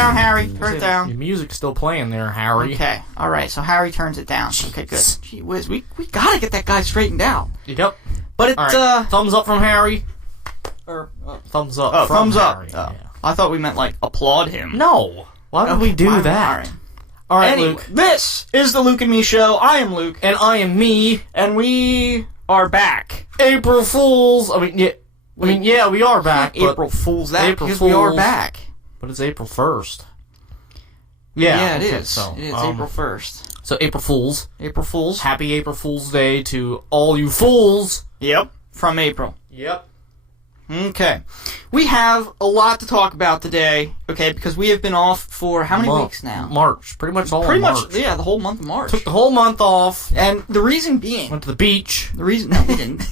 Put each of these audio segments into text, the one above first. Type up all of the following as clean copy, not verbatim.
down, Harry. Turn it down. Your music's still playing there, Harry. Okay. All right. So Harry turns it down. Okay, good. Gee whiz, we gotta get that guy straightened out. Yep. But Right. Thumbs up from Harry. Or Thumbs up. oh, from thumbs Harry. up. Yeah. I thought we meant like applaud him. No. Why would we do that? All right, Anyway, Luke. This is the Luke and Me Show. I am Luke, and I am me. and we are back. April Fools. Yeah, we are back. April Fools. That April because we are Fools. back. But it's April 1st. Yeah, it okay, is. So, It is April 1st. So April Fools. April Fools. Happy April Fool's Day to all you fools. Yep. From April. Yep. Okay. We have a lot to talk about today, okay, because we have been off for how many weeks now? March. Pretty much all Pretty of March. much, yeah, the whole month of March. Took the whole month off. And the reason being... Went to the beach. No, we didn't.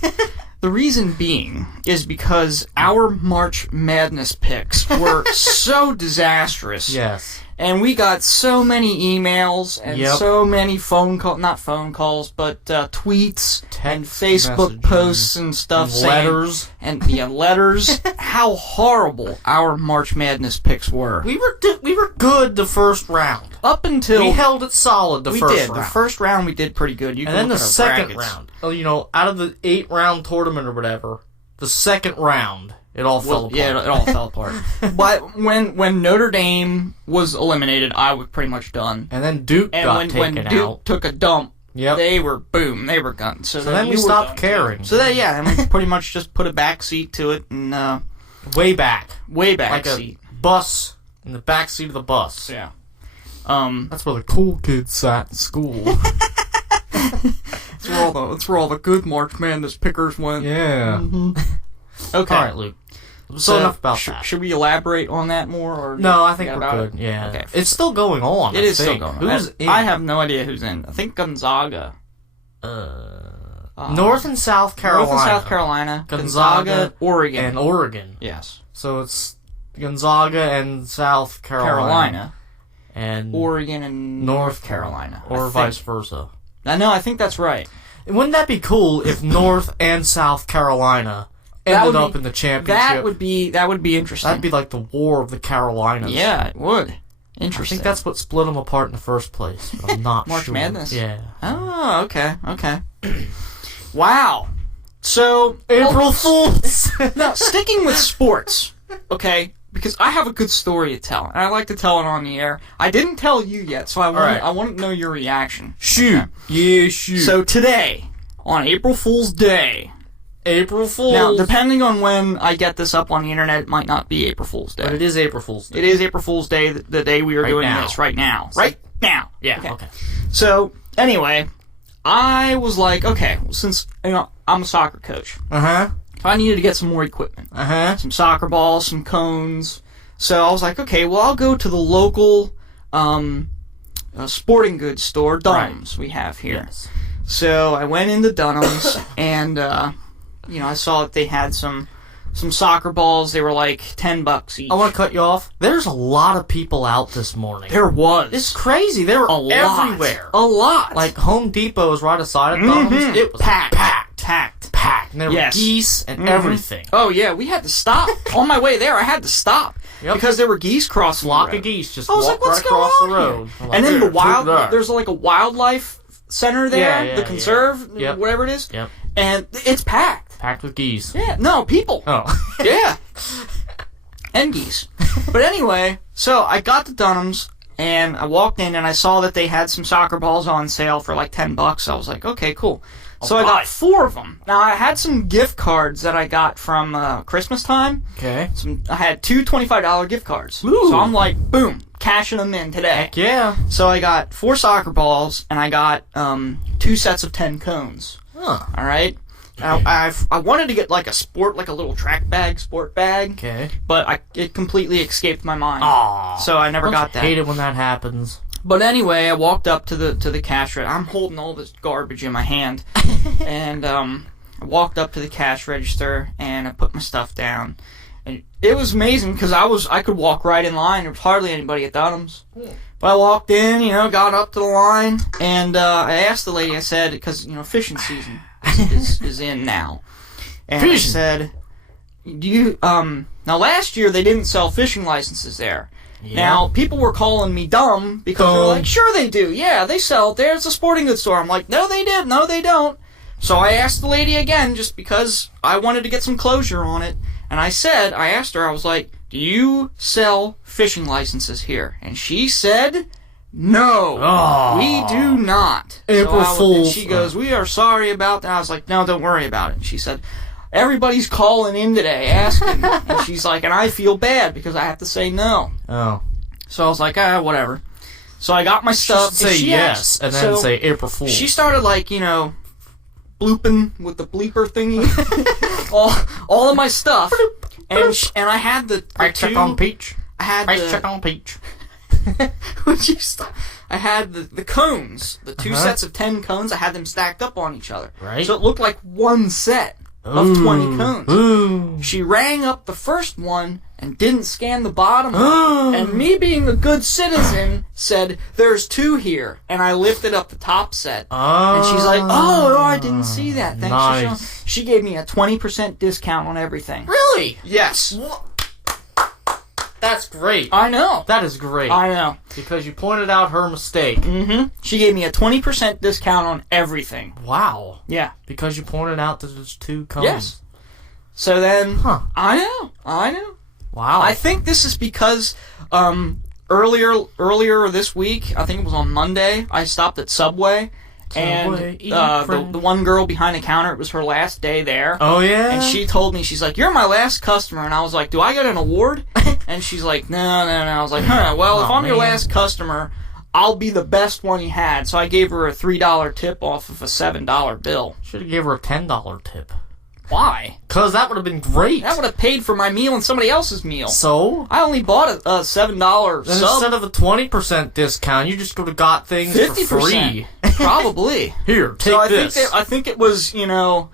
The reason being is because our March Madness picks were so disastrous. Yes. And we got so many emails and so many not phone calls, but tweets and Facebook posts and stuff and letters. And letters. How horrible our March Madness picks were. We were good the first round. Up until... We held it solid the first round. We did. The first round we did pretty good. And then the second round. Out of the 8-round tournament or whatever, the second round... It all fell apart. Yeah, it all fell apart. But when Notre Dame was eliminated, I was pretty much done. And then Duke got taken out. And when Duke took a dump, they were gone. So then we stopped caring. So then, and we pretty much just put a back seat to it and way back like seat. A bus in the back seat of the bus. Yeah. That's where the cool kids sat in school. That's where all the good March Madness pickers went. Yeah. Mm-hmm. Okay. All right, Luke. So enough about that. Should we elaborate on that more? Or no, I think we're good. It? Yeah. Okay. It's still going on. It is still going on. Who's in? I have no idea who's in. I think Gonzaga. North and South Carolina. North and South Carolina. Gonzaga, Oregon. And Oregon. Yes. So it's Gonzaga and South Carolina. And Oregon and North Carolina. Or vice versa. I think that's right. Wouldn't that be cool if North and South Carolina ended up in the championship? That would be interesting. That'd be like the War of the Carolinas. Yeah, it would. Interesting. I think that's what split them apart in the first place, but I'm not March sure. Madness? Yeah. Oh, okay. Wow. So... April Fools! Now, sticking with sports, okay, because I have a good story to tell, and I like to tell it on the air. I didn't tell you yet, so I want to know your reaction. Shoot. Okay. Yeah, shoot. So today, on April Fool's Day... April Fool's... Now, depending on when I get this up on the internet, it might not be April Fool's Day. But it is April Fool's Day. It is April Fool's Day, the day we are doing this right now. Right now. Yeah, okay. So, anyway, I was like, okay, since I'm a soccer coach, I needed to get some more equipment. Some soccer balls, some cones. So I was like, okay, well, I'll go to the local sporting goods store, Dunham's, we have here. Yes. So I went into Dunham's, and I saw that they had some soccer balls. They were like $10 each. I want to cut you off. There's a lot of people out this morning. There was. It's crazy. They were everywhere. A lot. Like Home Depot was right aside of Dunham's. It was packed. And there were geese and everything. Oh yeah, we had to stop. On my way there, I had to stop. Yep. Because there were geese crossing the road. Flock of geese just walked right across the road. Like, and then there's like a wildlife center there, the conserve, whatever it is. Yep. And it's packed. Packed with geese. Yeah, no, people. Oh. Yeah. And geese. But anyway, so I got to Dunham's, and I walked in, and I saw that they had some soccer balls on sale for like $10. I was like, okay, cool. So I got 4 of them. Now, I had some gift cards that I got from Christmas time. Okay. I had 2 $25 gift cards. Ooh. So I'm like, boom, cashing them in today. Heck yeah. So I got 4 soccer balls, and I got 2 sets of 10 cones. Huh. All right? I wanted to get like a little sport bag. Okay. But it completely escaped my mind. Aww. So I never got that. I hate it when that happens. But anyway, I walked up to the cash register. I'm holding all this garbage in my hand. And I walked up to the cash register, and I put my stuff down. And it was amazing, because I could walk right in line. There was hardly anybody at Dunham's. But I walked in, got up to the line, and I asked the lady, I said, because, fishing season is in now. And I said, do you, now last year they didn't sell fishing licenses there. Yeah. Now, people were calling me dumb because they're Dumb. like, sure they do. Yeah, they sell. There's a sporting goods store. I'm like, no, they did. No, they don't. So I asked the lady again just because I wanted to get some closure on it. And I asked her, I was like, do you sell fishing licenses here? And she said, no, Oh. we do not. April And Fools. she goes, we are sorry about that. I was like, no, don't worry about it. And she said, everybody's calling in today asking. And she's like, and I feel bad because I have to say no. Oh. So I was like, whatever. So I got my stuff. Just say she yes, asked- and then so say April Fool. She started blooping with the bleeper thingy, all of my stuff, and I had the Price check two. on peach. I had Price check on peach. Would you stop? I had the cones, the two Uh-huh. sets of 10 cones. I had them stacked up on each other, Right. so it looked like one set of 20 cones. Ooh. She rang up the first one and didn't scan the bottom one. Ooh. And me being a good citizen said, there's 2 here. And I lifted up the top set. And she's like, oh, I didn't see that. Thanks for showing. Nice. She gave me a 20% discount on everything. Really? Yes. That's great. I know. That is great. I know. Because you pointed out her mistake. Mm-hmm. She gave me a 20% discount on everything. Wow. Yeah. Because you pointed out that there's 2 cones. Yes. So then, Huh. I know. Wow. I think this is because earlier this week, I think it was on Monday, I stopped at Subway, Subway, eat and friend. the one girl behind the counter, it was her last day there. Oh, yeah? And she told me, she's like, you're my last customer. And I was like, do I get an award? And she's like, no. I was like, well, if Oh, I'm your man. last customer, I'll be the best one you had. So I gave her a $3 tip off of a $7 bill. Should have gave her a $10 tip. Why? Because that would have been great. That would have paid for my meal and somebody else's meal. So? I only bought a $7 Then sub. instead of a 20% discount, you just could have got things 50%. for free. Probably. Here, take So this. I think it was, yeah.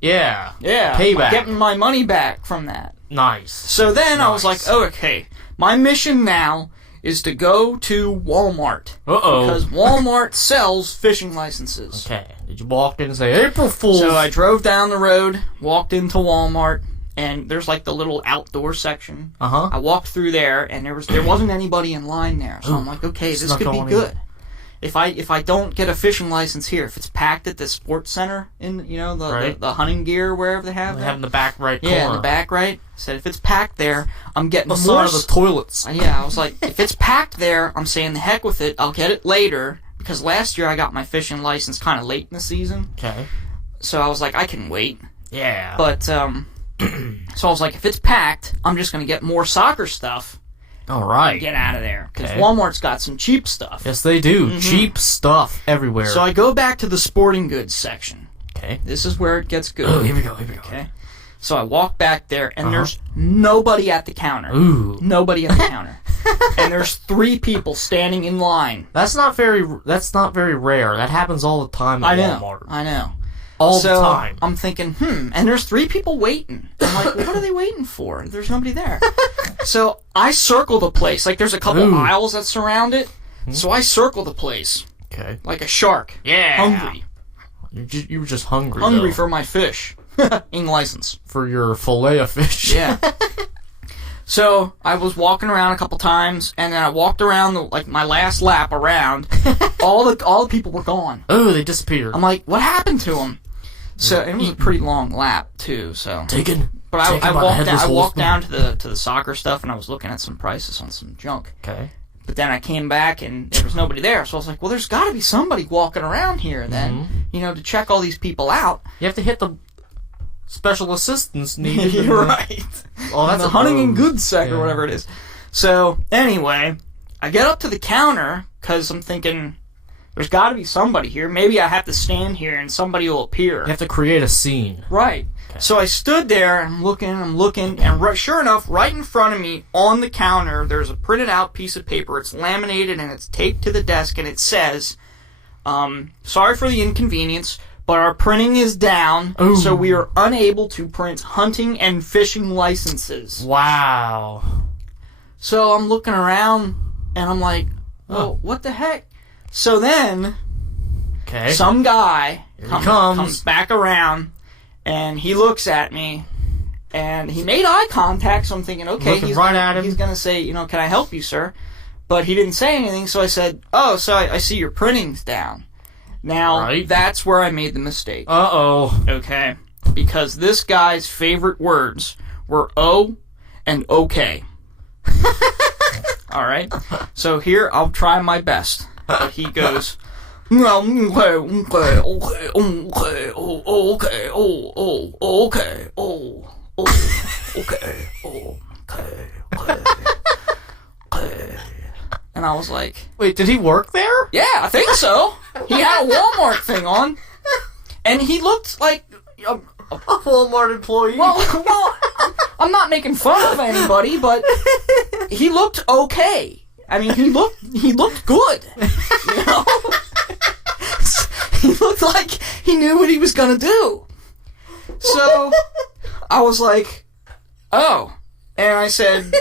Payback. getting my money back from that. Nice. So then I was like, Nice. oh, okay, my mission now is to go to Walmart. Uh-oh. Because Walmart sells fishing licenses. Okay. Did you walk in and say, April Fool's? So I drove down the road, walked into Walmart, and there's like the little outdoor section. Uh-huh. I walked through there, and there wasn't anybody in line there. So I'm like, okay, this Snuck could be on in. good. If I don't get a fishing license here, if it's packed at the sports center in Right. the hunting gear wherever they have They that. have in the back right corner. Yeah, in the back right. I said if it's packed there, I'm getting The more. side of the toilets. Yeah, I was like, if it's packed there, I'm saying the heck with it. I'll get it later because last year I got my fishing license kind of late in the season, Okay. so I was like, I can wait. Yeah. But so I was like, if it's packed, I'm just gonna get more soccer stuff All and right. get out of there because Okay. Walmart's got some cheap stuff. Yes, they do. Cheap stuff everywhere. So I go back to the sporting goods section. Okay. This is where it gets good. Oh, here we go. Okay. So I walk back there, and there's nobody at the counter. Ooh. Nobody at the counter. And there's 3 people standing in line. That's not very rare. That happens all the time at Walmart. I know. All So the time. I'm thinking, and there's 3 people waiting. I'm like, well, what are they waiting for? There's nobody there. So I circle the place. Like, there's a couple Ooh. aisles that surround it. So I circle the place Okay. like a shark. Yeah. Hungry. You were just hungry. Hungry though, for my fish. In license. for your fillet of fish. Yeah. So I was walking around a couple times, and then I walked around my last lap around. all the people were gone. Oh, they disappeared. I'm like, what happened to them? So and it was a pretty long lap too. So, Taken. but I Taken by the walked headless down. I walked horseman. down to the soccer stuff, and I was looking at some prices on some junk. Okay. But then I came back, and there was nobody there. So I was like, well, there's got to be somebody walking around here then, to check all these people out. You have to hit the special assistance needed. You're right. Oh, that's the a hunting and rose. goods sec or Yeah. whatever it is. So anyway, I get up to the counter because I'm thinking there's got to be somebody here. Maybe I have to stand here and somebody will appear. You have to create a scene. Right. So I stood there, I'm looking, and sure enough, right in front of me on the counter, there's a printed out piece of paper. It's laminated and it's taped to the desk, and it says, sorry for the inconvenience, but our printing is down, Ooh. so we are unable to print hunting and fishing licenses. Wow. So I'm looking around, and I'm like, oh, what the heck? So then, Okay. some guy Here he comes comes. back around, and he looks at me, And he made eye contact, so I'm thinking, okay, Looking right at him. he's going to say, can I help you, sir? But he didn't say anything, so I said, oh, so I see your printing's down. Now, Right. that's where I made the mistake. Uh-oh. Okay? Because this guy's favorite words were O and okay. Alright? So here, I'll try my best. But he goes, okay, okay, okay, okay, oh, okay, oh, okay, oh, okay, okay. And I was like, Wait, did he work there? yeah, I think so. He had a Walmart thing on. And he looked like... A Walmart employee. Well, I'm not making fun of anybody, but he looked okay. I mean, he looked good. You know? He looked like he knew what he was gonna do. So, I was like, oh. And I said,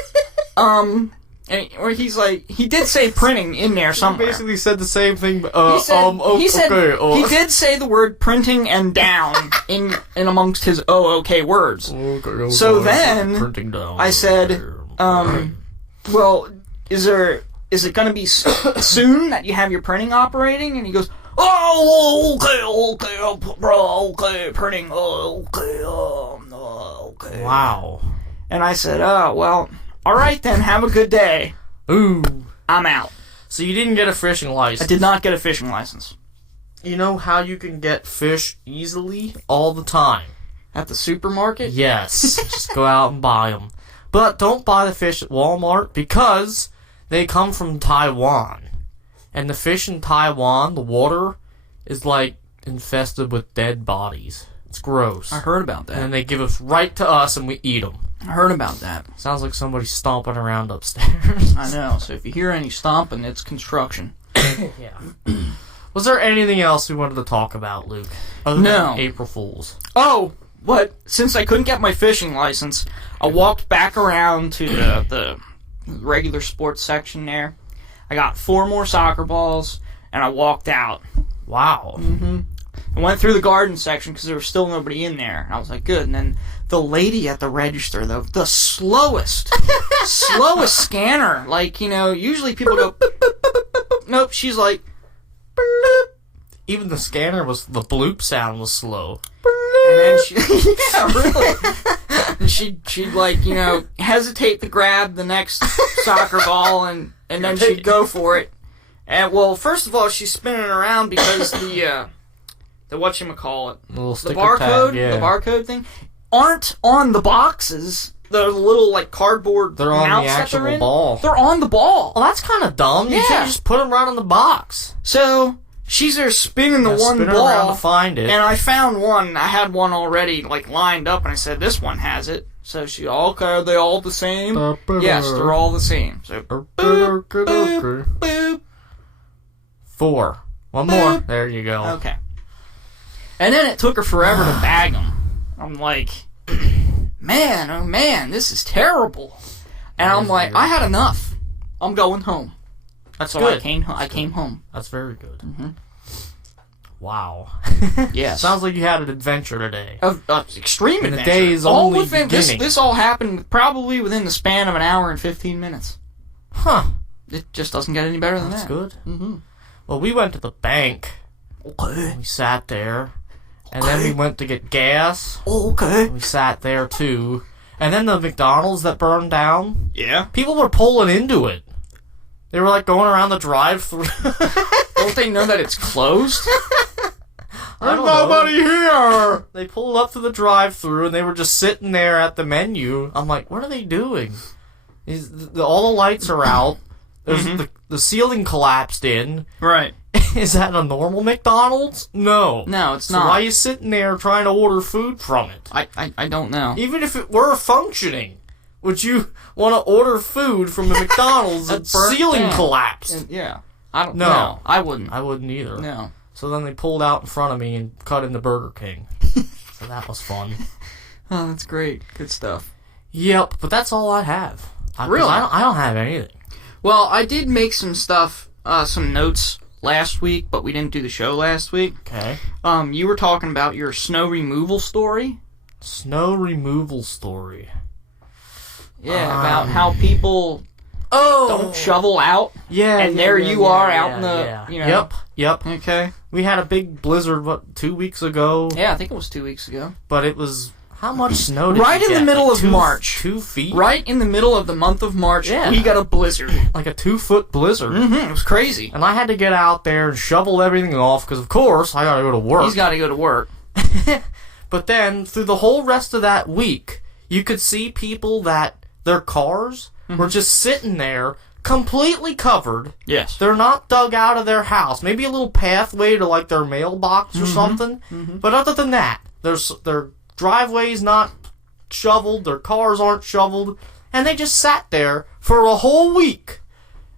or he's like, he did say printing in there He somewhere. basically said the same thing. He said okay. he did say the word printing and down in amongst his okay words. Okay, So then, printing down. I said, well, is it going to be soon that you have your printing operating? And he goes, oh, okay, bro, okay, printing, okay. Wow. And I said, oh, well, all right then, have a good day. Ooh. I'm out. So you didn't get a fishing license. I did not get a fishing license. You know how you can get fish easily all the time? At the supermarket? Yes. Just go out and buy them. But don't buy the fish at Walmart because they come from Taiwan. And the fish in Taiwan, the water, is like infested with dead bodies. It's gross. I heard about that. And they give us right to us and we eat them. I heard about that. Sounds like somebody stomping around upstairs. I know. So if you hear any stomping, it's construction. Yeah. Was there anything else we wanted to talk about, Luke? Other No. than April Fools. Oh, but since I couldn't get my fishing license, I walked back around to the regular sports section there. I got 4 more soccer balls, and I walked out. Wow. I went through the garden section because there was still nobody in there. And I was like, good. And then the lady at the register, the slowest scanner. Like, usually people go, boop, boop, boop, boop, boop. Nope, she's like, bloop. Even the scanner the bloop sound was slow. And then she, yeah, really. And she'd like, hesitate to grab the next soccer ball and then she'd go for it. And, well, first of all, she's spinning around because the whatchamacallit, Little the sticker barcode, tag, yeah. the barcode thing, aren't on the boxes. The little, like, cardboard They're on mounts the that actual they're in. ball. They're on the ball. Well, that's kind of dumb. You Yeah. should just put them right on the box. So, she's there spinning the one Spin around ball, to find it. and I found one. I had one already, like, lined up, and I said, this one has it. So she, okay, are they all the same? Yes, they're all the same. So, boop, boop, boop. 4. One more. There you go. Okay. And then it took her forever to bag them. I'm like, man, oh man, this is terrible. And I'm like, I had enough. I'm going home. That's So good. I came home. That's very good. Wow. Yes. Sounds like you had an adventure today. Extreme And the adventure. day is all only within this. beginning. This all happened probably within the span of an hour and 15 minutes. Huh. It just doesn't get any better than That's that. good. Mm-hmm. Well, we went to the bank. Okay. We sat there. And then we went to get gas. Okay. We sat there, too. And then the McDonald's that burned down. Yeah. People were pulling into it. They were, like, going around the drive-thru. Don't they know that it's closed? There's nobody here! They pulled up to the drive-thru, and they were just sitting there at the menu. I'm like, what are they doing? All the lights are out. There's the ceiling collapsed in. Right. Is that a normal McDonald's? No. No, it's So not. why are you sitting there trying to order food from it? I don't know. Even if it were functioning, would you want to order food from a McDonald's that's burnt ceiling down. collapsed? Yeah. I don't No. know. I wouldn't. I wouldn't either. No. So then they pulled out in front of me and cut into Burger King. So that was fun. Oh, that's great. Good stuff. Yep, but that's all I have. Really? I don't have anything. Well, I did make some stuff, some notes last week, but we didn't do the show last week. Okay. You were talking about your snow removal story. Snow removal story. Yeah, about how people don't shovel out. Yeah, And there you are out in the, you know. Yep. Okay. We had a big blizzard, 2 weeks ago? Yeah, I think it was 2 weeks ago. But it was, how much snow did Right you in get? the middle Like of March. 2 feet? Right in the middle of the month of March, Yeah. we got a blizzard. Like a 2-foot blizzard. It was crazy. And I had to get out there and shovel everything off, because of course, I gotta go to work. He's got to go to work. But then, through the whole rest of that week, you could see people that their cars were just sitting there, completely covered. Yes. They're not dug out of their house. Maybe a little pathway to, like, their mailbox or something. But other than that, their driveway's not shoveled, their cars aren't shoveled, and they just sat there for a whole week.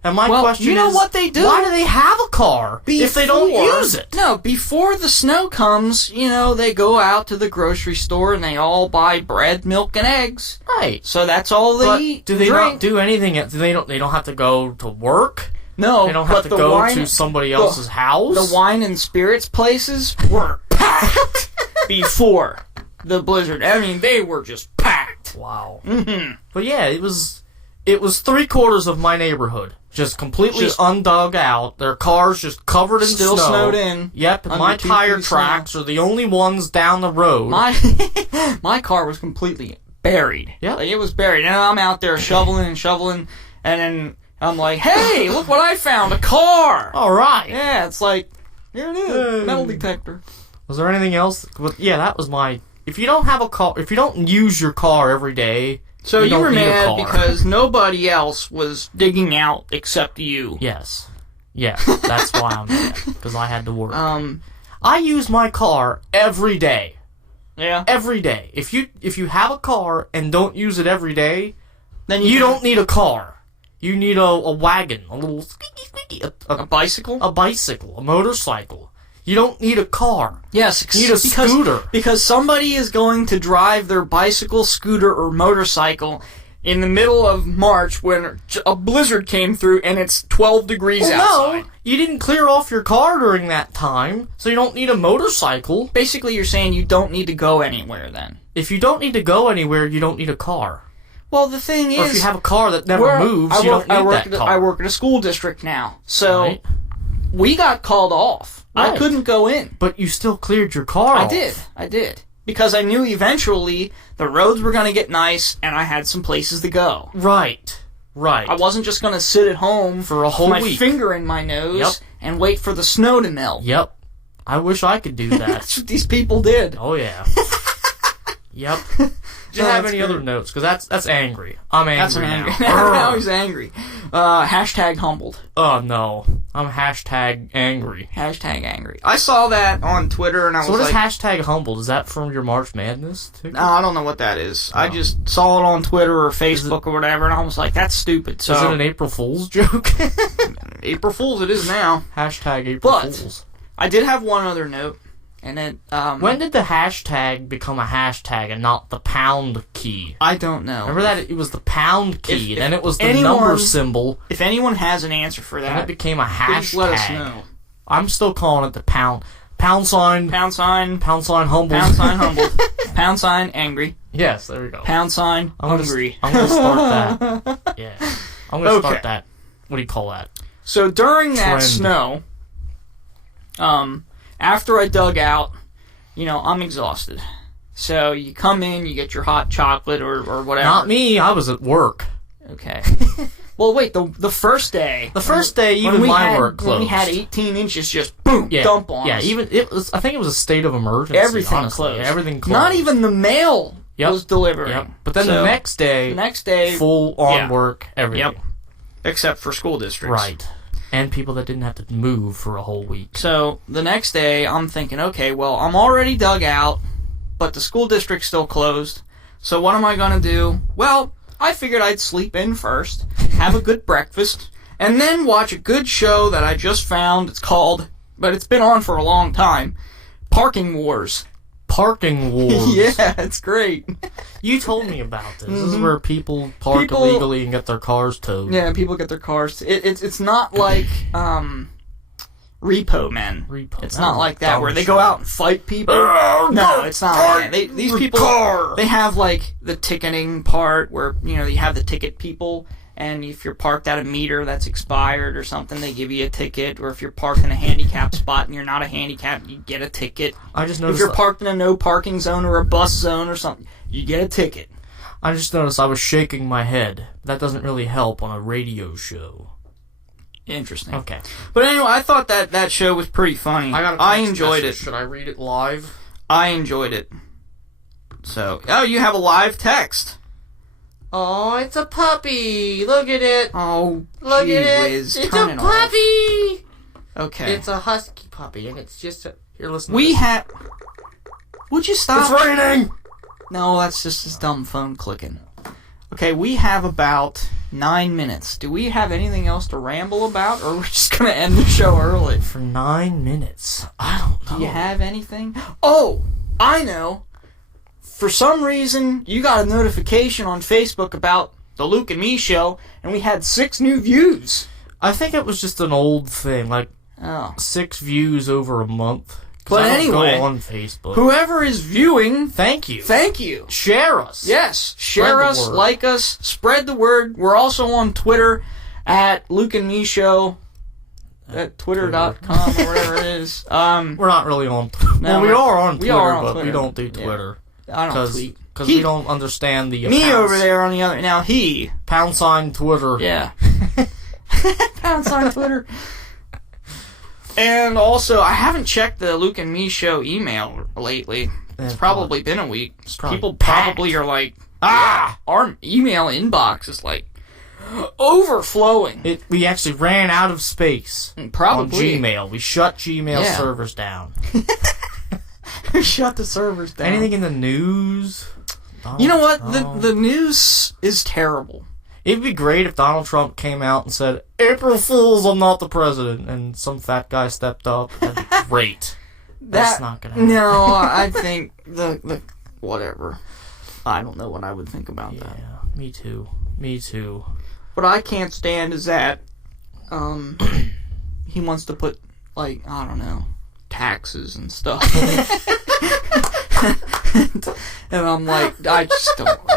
And my question is, you know what they do? why do they have a car if they don't use it? No, before the snow comes, you know, they go out to the grocery store and they all buy bread, milk, and eggs. Right. So that's all they But eat. do they drink. not do anything? They don't have to go to work? No, They don't have to but go wine, to somebody else's house? The wine and spirits places were packed before the blizzard. I mean, they were just packed. Wow. But yeah, it was 3/4 of my neighborhood. Just completely undug out. Their cars just covered in Still snow. snowed in. Yep, and Under my 2 tire feet of snow. tracks are the only ones down the road. My car was completely buried. Yeah. Like, it was buried. And I'm out there shoveling, and then I'm like, hey, look what I found, a car! All right. Yeah, it's like, here it is, metal detector. Was there anything else? But yeah, that was my... If you don't have a car, if you don't use your car every day, So you don't were need a mad car. because nobody else was digging out except you. Yes. Yeah, that's why I'm mad. Because I had to work. Um, I use my car every day. yeah. Every day. If you have a car and don't use it every day, Then you don't need a car. You need a wagon, a little squeaky, A bicycle? a bicycle, a motorcycle. You don't need a car. Yes, You need a scooter. Because somebody is going to drive their bicycle, scooter, or motorcycle in the middle of March when a blizzard came through and it's 12 degrees outside. No, you didn't clear off your car during that time, so you don't need a motorcycle. Basically, you're saying you don't need to go anywhere then. If you don't need to go anywhere, you don't need a car. Well, the thing is... Or if you have a car that never moves, you don't need that car. I work at a school district now, so Right. we got called off. I Right. couldn't go in. But you still cleared your car off. I did. Because I knew eventually the roads were going to get nice and I had some places to go. Right. I wasn't just going to sit at home For a whole with my week. finger in my nose Yep. and wait for the snow to melt. Yep. I wish I could do that. That's what these people did. Oh, yeah. Yep. Do you No, have that's any other great. notes? Because that's angry. I'm angry That's an now. angry. Now he's angry. Hashtag humbled. Oh, no. I'm hashtag angry. Hashtag angry. I saw that on Twitter and I So what was is like, hashtag humbled? Is that from your March Madness ticket? no, I don't know what that is. I just saw it on Twitter or Facebook or whatever and I was like, that's stupid. So Is it an April Fool's joke? April Fool's it is now. Hashtag April But- Fools. I did have one other note. And it, When did the hashtag become a hashtag and not the pound key? I don't know. Remember that it was the pound key, If then it was the anyone- number symbol, If anyone has an answer for and that, it became a please hashtag. let us know. I'm still calling it the pound sign, Pound sign humble. humbled. Pound sign angry. Yes, there we go. Pound sign hungry. I'm gonna start that. Yeah, I'm gonna Okay. start that. What do you call that? So during that Trend. snow, after I dug out, you know, I'm exhausted. So you come in, you get your hot chocolate or whatever. Not me. I was at work. Okay. Well, wait. The first day. The first day, when even we my had, work closed. When we had 18 inches, just boom, yeah, dump on yeah. us. Even it was. I think it was a state of emergency. Everything honestly. closed. Yeah, everything closed. Not even the mail Yep. was delivering. Yep. But then So, the next day, full on yeah. work. Everything. Yep. Except for school districts. Right. And people that didn't have to move for a whole week. So the next day, I'm thinking, okay, well, I'm already dug out, but the school district's still closed. So what am I going to do? Well, I figured I'd sleep in first, have a good breakfast, and then watch a good show that I just found. It's called, but it's been on for a long time, Parking Wars. Parking wars. Yeah, it's great. You told me about this. This is where people park illegally and get their cars towed. Yeah, people get their cars. It's not like repo men. It's not like that where they go out and fight people. No, it's not like that. These people, they have like the ticketing part where, you know, you have the ticket people, and if you're parked at a meter that's expired or something, they give you a ticket. Or if you're parked in a handicapped spot and you're not a handicapped, you get a ticket. I just noticed if you're parked in a no parking zone or a bus zone or something, you get a ticket. I just noticed I was shaking my head. That doesn't really help on a radio show. Interesting. Okay. But anyway, I thought that show was pretty funny. I enjoyed it. Should I read it live? I enjoyed it. So, you have a live text. Oh, it's a puppy. Look at it. Oh, Look gee at it. whiz. It's Turn a it puppy. off. Okay. It's a husky puppy, and it's just a... Here, listen. We have... Would you stop? It's raining. No, that's just his dumb phone clicking. Okay, we have about 9 minutes. Do we have anything else to ramble about, or are we just going to end the show early? For 9 minutes. I don't know. Do you have anything? Oh, I know. For some reason, you got a notification on Facebook about the Luke and Me show, and we had 6 new views. I think it was just an old thing, like 6 views over a month. But I don't anyway, go on Facebook. Whoever is viewing, thank you. thank you. Share us. Yes, share us, like us, spread the word. We're also on Twitter at Luke and Me Show at twitter.com or whatever it is. We're not really on. No, well, we are on Twitter, we are on but Twitter. we don't do Twitter. I don't tweet. Because we don't understand the Me accounts. over there on the other. Now he. # Twitter. Yeah. # Twitter. And also, I haven't checked the Luke and Me show email lately. It's probably been a week. People probably are like, our email inbox is like overflowing. We actually ran out of space Probably. on Gmail. We shut Gmail servers down. Shut the servers down. Anything in the news? You know what? The news is terrible. It'd be great if Donald Trump came out and said, April Fools, I'm not the president, and some fat guy stepped up. That'd be great. That's not gonna happen. No, I think the whatever. I don't know what I would think about that. Yeah, me too. What I can't stand is that he wants to put, like, I don't know, taxes and stuff. And I'm like, I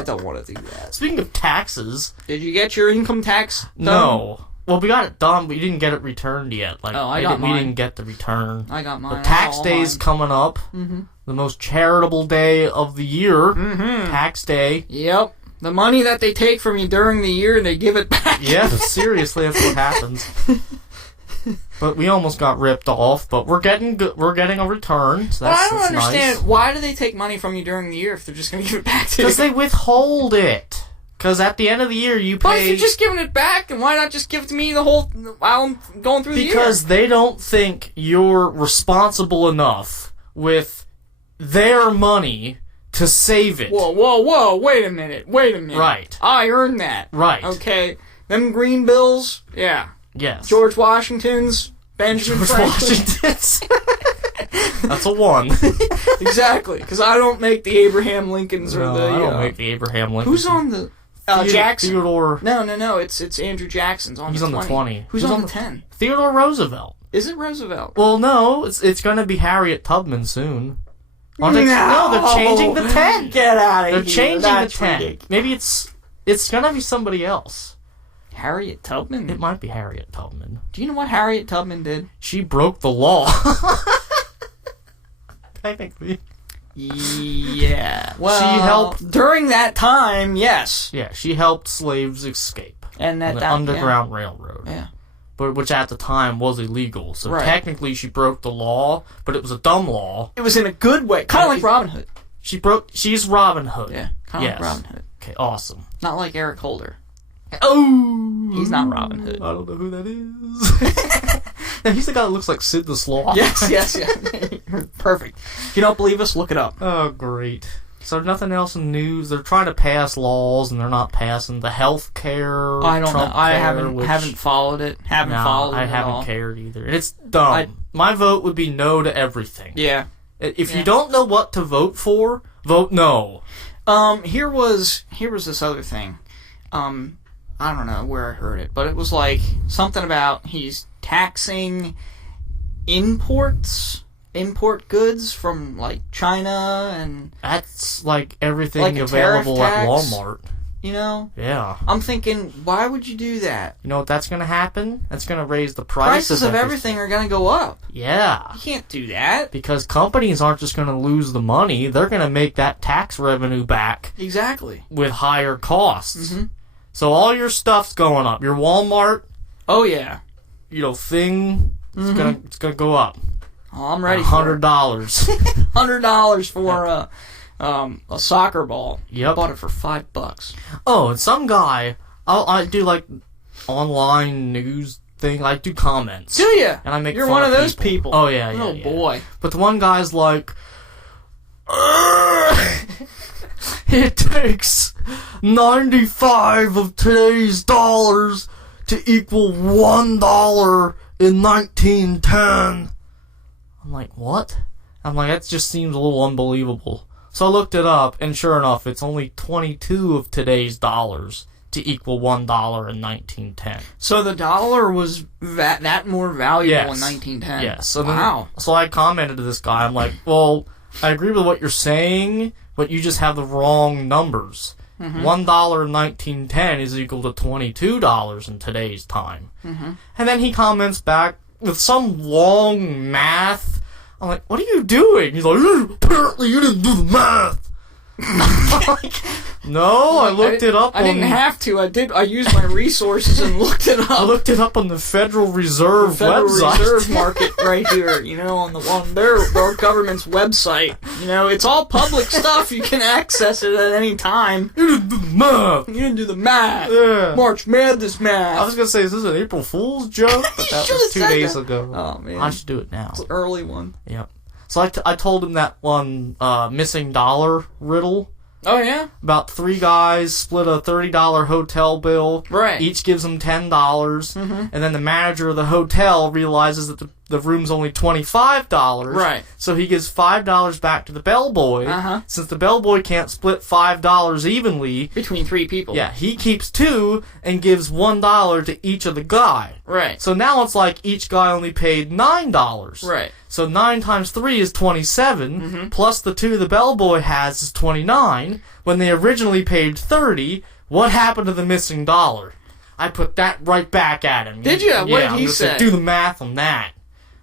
don't want to do that. Speaking of taxes... Did you get your income tax done? No. Well, we got it done, but we didn't get it returned yet. Like, I got mine. We didn't get the return. I got mine. The tax day's coming up. Mm-hmm. The most charitable day of the year. Mm-hmm. Tax day. Yep. The money that they take from you during the year, they give it back. Yeah, seriously, that's what happens. But we almost got ripped off. But we're getting a return. So that's, I don't understand. Nice. Why do they take money from you during the year if they're just going to give it back to you? Because they withhold it. Because at the end of the year, you pay... But if you're just giving it back, then why not just give it to me the whole... while I'm going through the year? Because they don't think you're responsible enough with their money to save it. Whoa, wait a minute. Right. I earned that. Right. Okay. Them green bills, yeah. Yes. George Washington's, Benjamin Franklin's. That's a 1. Exactly, because I don't make the Abraham Lincolns or the... I don't make the Abraham Lincoln. Who's on the... Jackson. Theodore... No, it's Andrew Jackson's on He's the 20. He's on the 20. Who's on the 10? Theodore Roosevelt. Is it Roosevelt? Well, no, it's going to be Harriet Tubman soon. No, they're changing the 10. Get out of here. They're changing That's the 10. ridiculous. Maybe it's going to be somebody else. Harriet Tubman? It might be Harriet Tubman. Do you know what Harriet Tubman did? She broke the law. Technically. Yeah. Well, she helped... During that time, yes. Yeah, she helped slaves escape. And on the Underground Railroad. Yeah. But which at the time was illegal. So right. Technically she broke the law, but it was a dumb law. It was in a good way. Kind of like Robin Hood. She's Robin Hood. Yeah, kind of like Robin Hood. Okay, awesome. Not like Eric Holder. Oh! He's not Robin Hood. I don't know who that is. No, he's the guy that looks like Sid the Sloth. Yes. Perfect. If you don't believe us, look it up. Oh, great. So nothing else in news. They're trying to pass laws, and they're not passing the health care. I don't Trump know. I care, haven't followed it. I haven't cared either. And it's dumb. My vote would be no to everything. Yeah. If you don't know what to vote for, vote no. Here was this other thing. I don't know where I heard it, but it was like something about he's taxing import goods from like China, and That's like everything Like a tariff available at tax? Walmart. you know, Yeah. I'm thinking, why would you do that? You know what that's gonna happen? That's gonna raise the price Prices of everything are gonna go up. Yeah. You can't do that. Because companies aren't just gonna lose the money, they're gonna make that tax revenue back Exactly. with higher costs. Mhm. So all your stuff's going up. Your Walmart, Oh yeah. thing, it's gonna go up. Oh, I'm ready. For it. $100. $100 for a soccer ball. I Yep. bought it for $5. Oh, and some guy, I do like online news thing. I do comments. Do you? And I make You're fun one of those people. Oh yeah, yeah. Oh yeah. boy. But the one guy's like, it takes 95 of today's dollars to equal $1 in 1910. I'm like, what? I'm like, that just seems a little unbelievable. So I looked it up, and sure enough, it's only 22 of today's dollars to equal $1 in 1910. So the dollar was that more valuable Yes. in 1910. Yes. So wow. So I commented to this guy. I'm like, well, I agree with what you're saying, but you just have the wrong numbers. $1 in 1910 is equal to $22 in today's time. And then he comments back with some long math. I'm like, what are you doing? He's like, apparently you didn't do the math. I'm like, no, I looked it up. I didn't have to. I used my resources and looked it I up. looked it up on the Federal Reserve Federal website. Reserve market right here, on their government's website. It's all public stuff. You can access it at any time. You didn't do the math. You didn't do the math. Yeah. March Madness math. I was gonna say, is this an April Fool's joke? But that should've was 2 said days that. ago. Oh, man. I should do it now. It's an early one. Yep. So I told him that one missing dollar riddle. Oh, yeah? About 3 guys split a $30 hotel bill. Right. Each gives them $10. And then the manager of the hotel realizes that the room's only $25. Right. So he gives $5 back to the bellboy. Uh-huh. Since the bellboy can't split $5 evenly, Between 3 people. yeah, he keeps 2 and gives $1 to each of the guy. Right. So now it's like each guy only paid $9. Right. So 9 times 3 is 27, plus the 2 the bellboy has is 29. When they originally paid 30, what happened to the missing dollar? I put that right back at him. Did you? Yeah, What did I'm he gonna say? Do the math on that.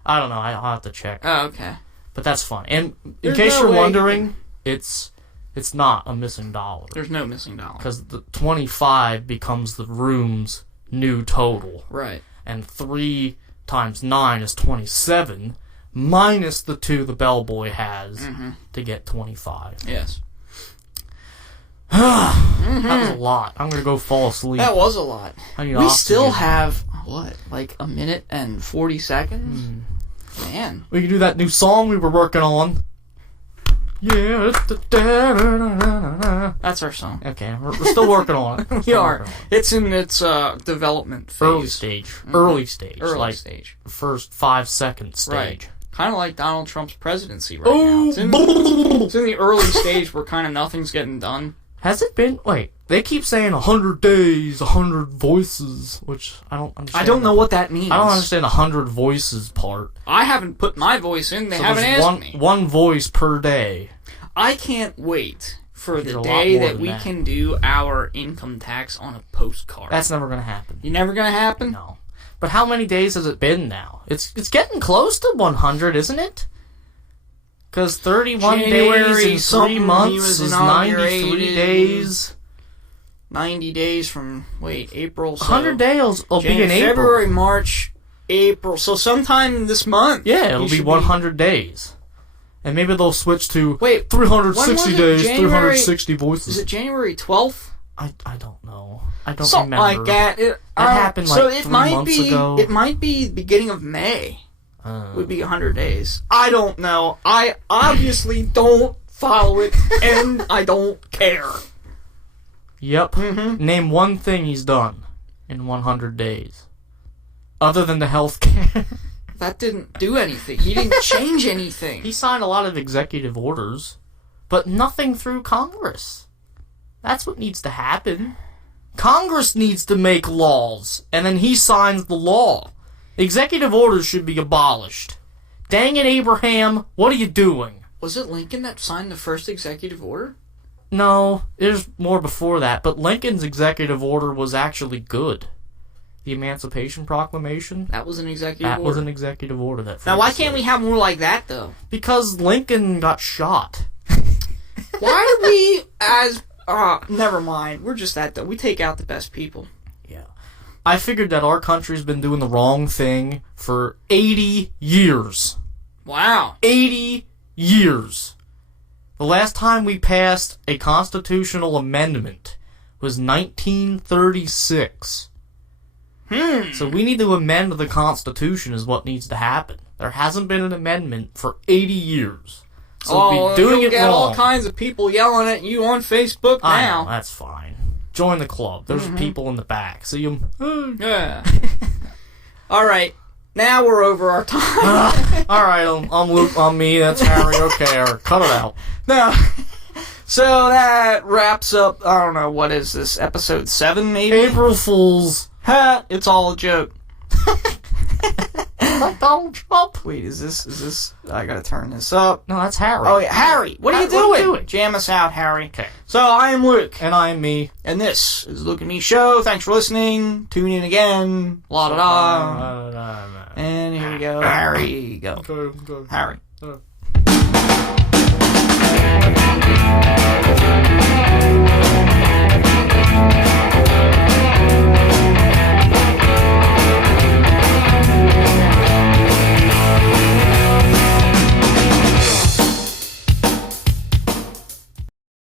I don't know. I'll have to check. Oh, okay. But that's fun. And in There's case no you're way- wondering, it's not a missing dollar. There's no missing dollar. Because the 25 becomes the room's new total. Right. And 3 times 9 is 27, minus the 2 the bellboy has to get 25. Yes. That was a lot. I'm going to go fall asleep. That was a lot. I need We oxygen. still have, what, like a minute and 40 seconds? Man. We can do that new song we were working on. Yeah. That's our song. Okay, we're still working on it. We are. It's in its development phase. Early stage. Early stage. Early like stage. first 5-second stage. Right. Kind of like Donald Trump's presidency right Oh, now. It's in the early stage where kind of nothing's getting done. Has it been? Wait, they keep saying 100 days, 100 voices, which I don't understand. I don't know what that means. I don't understand the 100 voices part. I haven't put my voice in. They So haven't there's asked me. one voice per day. I can't wait for There's the a lot day more that than we that. can do our income tax on a postcard. That's never gonna happen. You never gonna happen? No. But how many days has it been now? It's getting close to 100, isn't it? Because 31 January days in 3 something, he months was is 93 inaugurated. days. 90 days from, April. So 100 days will be in April. February, March, April. So sometime this month. Yeah, it'll you be should 100 days. And maybe they'll switch to Wait, 360 when was it? days, January- 360 voices. Is it January 12th? I don't know. I don't Something remember. like that. That happened so like it 3 might months be, ago. It might be the beginning of May. Would be 100 days. I don't know. I obviously don't follow it, and I don't care. Yep. Name one thing he's done in 100 days. Other than the health care. That didn't do anything. He didn't change anything. He signed a lot of executive orders, but nothing through Congress. That's what needs to happen. Congress needs to make laws, and then he signs the law. Executive orders should be abolished. Dang it, Abraham, what are you doing? Was it Lincoln that signed the first executive order? No, there's more before that, but Lincoln's executive order was actually good. The Emancipation Proclamation. That was an executive order. That was an executive order. Now, why can't we have more like that, though? Because Lincoln got shot. Why do we, never mind. We're just that, though. We take out the best people. Yeah. I figured that our country's been doing the wrong thing for 80 years. Wow. 80 years. The last time we passed a constitutional amendment was 1936. So we need to amend the Constitution is what needs to happen. There hasn't been an amendment for 80 years. So we'll be doing you'll it get wrong. all kinds of people yelling at you on Facebook I now. know, that's fine. Join the club. There's people in the back. See them? Yeah. All right. Now we're over our time. All right, I'm Luke. I'm me. That's Harry. Okay, or cut it out. No. So that wraps up, I don't know, what is this, episode 7 maybe? April Fools. Ha! It's all a joke. Donald Trump. Wait, is this, I gotta turn this up. No, that's Harry. Oh, yeah, Harry, what are you doing? Jam us out, Harry. Okay. So, I am Luke. And I'm me. And this is the Luke and Me Show. Thanks for listening. Tune in again. La da da. And here we go. Harry, go. Okay. Harry.